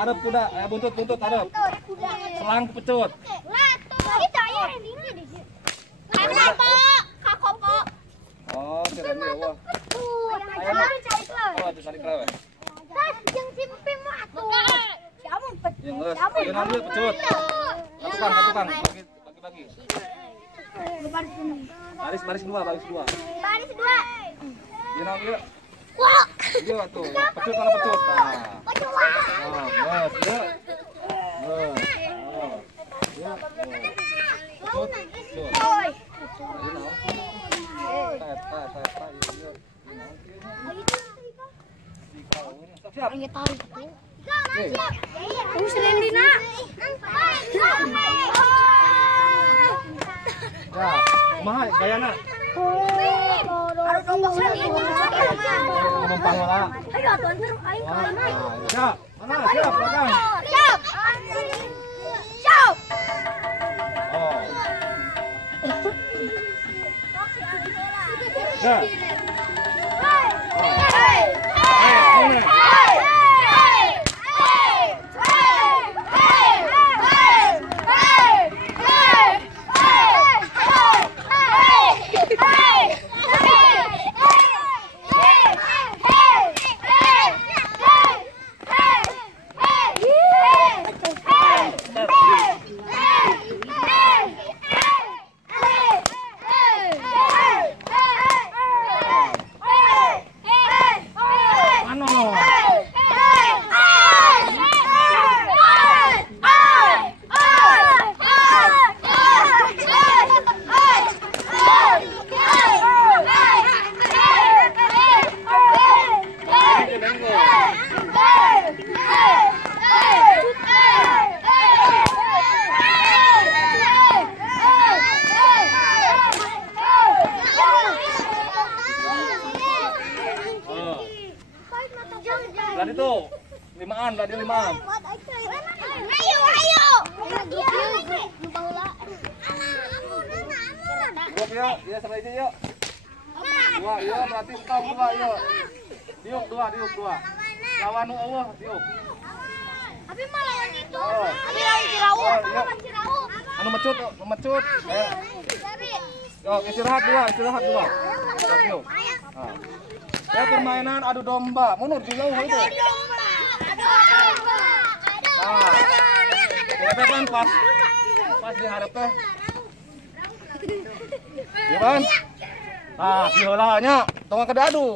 Arep kuda, buntut arep. Selang kepecut. Oh, keren ya, wah. Ayo, oh, itu tarik rawe. Yang simpi mah atuh. Yang geus, ayo ambil pecut. Satu kang, bagi. Baris dua. Baris 2. Dia ambil. Wah. Iya tuh, pecut mana pecut. Nah. Oh, bos, ya. Siap. Ya, kumaha gayana? Aduh domba Numpang wala. Ayo atuh antar aing ka mana? Siap. Mana siap, belakang. Siap. Oh. Ya. Tadi tuh limaan. Ayo. Grup ya sama aja yuk. 2, yuk berarti engkau 2 yuk. Diuk 2. Lawan nu eueuh diuk. Tapi mah lawan itu. Tapi lawan Ciraus. Anu mecut. Yuk istirahat 2. Yuk. Nah. Ya permainan adu domba, mundur jauh itu. Nah, kita kan pas diharap teh. Iya kan? Nah, biolanya, tong ke adu.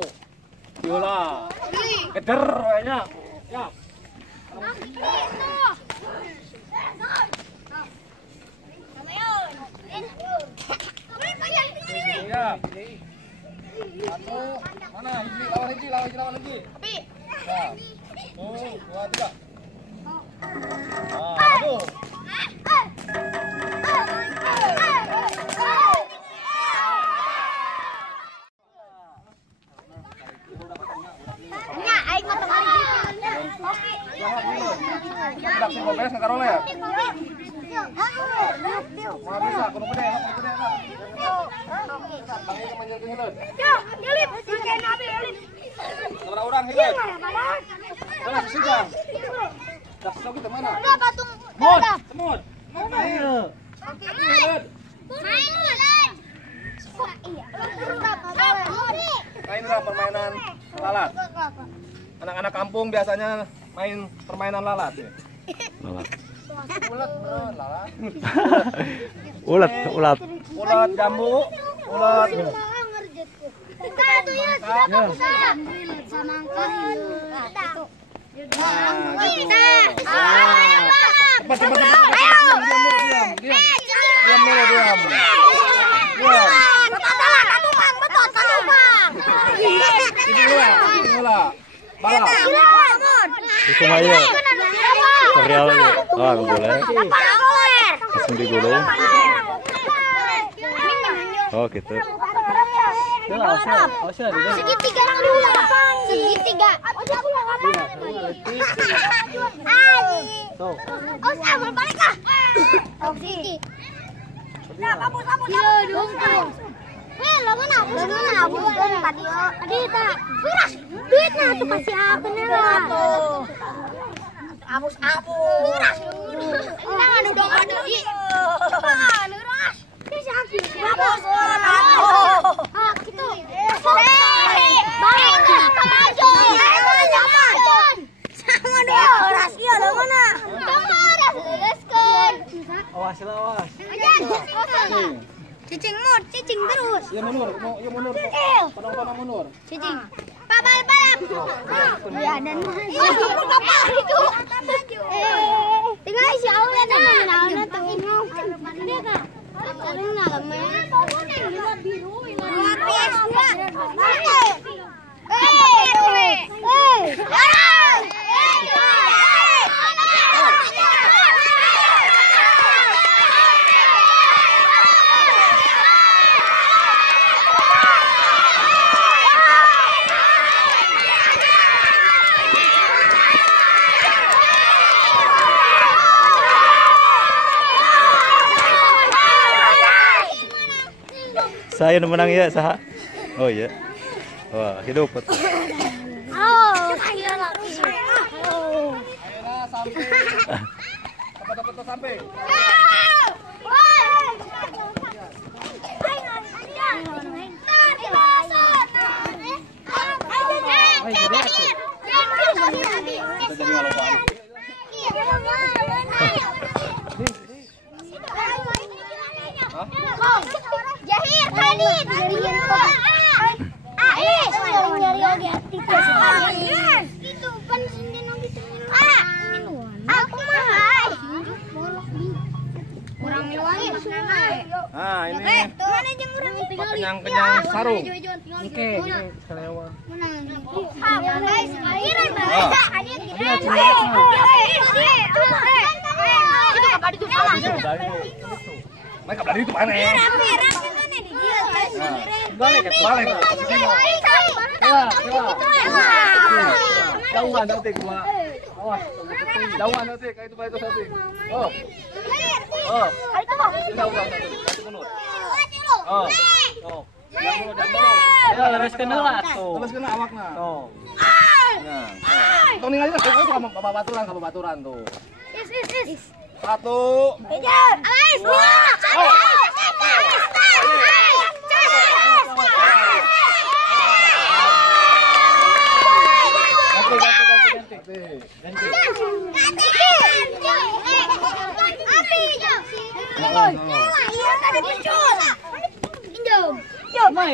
Biola. Keder kayaknya. Ya. Ya. Satu, mana? Lawan lagi. Api. Nah, 1, 2, 3. Nah, aduh. Nya, aing mah tengah di. Tidak sih gobes ngakarole ya. Mau bisa kudu gede. Yelip, pakai nabi yelip. Orang hidup. Mana sisijang? Dah sok kita mana? Udah patung. Semut. Ayo. Main. Mainlah permainan lalat. Anak-anak kampung biasanya main permainan lalat ya. Lalat. Ulat beneran lah. Ulat, ulat. Ulat jambu, ulat. Cepat, cepat, cepat. Diam. Diam dulu, diam. Diam. Ini lah. Balap. Itu aja. Serial aja. Oh, nggak boleh. Langsung digulung. Oh, gitu. Segitiga dulu. Segitiga. Oh, sama balik lah. Oh, sini. Nah, kamu. Weh, lo mana? Tadi tak. Beras. Duitnya tuh kasih aku nih lah. Abus. Beras. Nah, udah ada di. Cepat, beras. Ini sakit. Abus. Ah, gitu. Balik ke maju. Sama dong. Beras iya lo mana? Awas. Cicing terus. Ya mundur. Padang mundur. Cicing. Pak balap. Ya dan apa itu? Tinggal si Allah dan naon tuh. Dia Kak. Karena namanya biru lapis. Saya menang ya, saha. Oh iya. Wah, hidup. Oh, saya lagi. Ayolah sampai. Dapat sampai. Jahir tadi itu kan aku mahal kurang lagi Nah, ini mana jemurang kenyang sarung. Oke, selewa. guys kirim Mereka balik itu mana ya? Balik. Jauhan nanti gua. Awas. Jauhan nanti kayak itu nanti. Oh. Udah. Mundur. Oh. Ya, leraskeun heula tuh. Leraskeun awakna. Tuh. Nah. Tong ningali sama babaturan tuh. Satu. Ais, dua.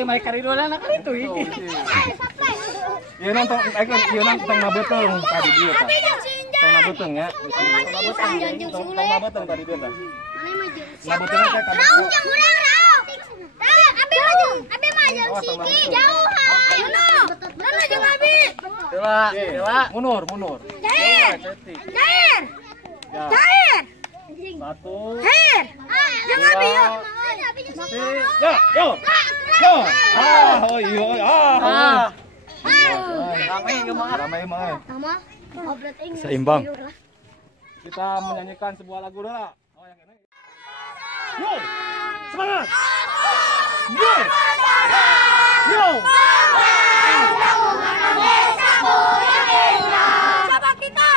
May karidola na kalito iki. Ieu nang mabeteng tadi dia tah. Tong mabeteng ya. Tong mabeteng tadi dia tah. Mabeteng teh ka. Abi mah siki jauh. Mana jeung abi? Dewa. Mundur. Jair. Satu. Jair. Jeung abi yuk. Yo. Oh iya. Ramai mah. Seimbang. Kita menyanyikan sebuah lagu dulu. Oh yang ini. Yo. Semangat. Yo. Siapa kita?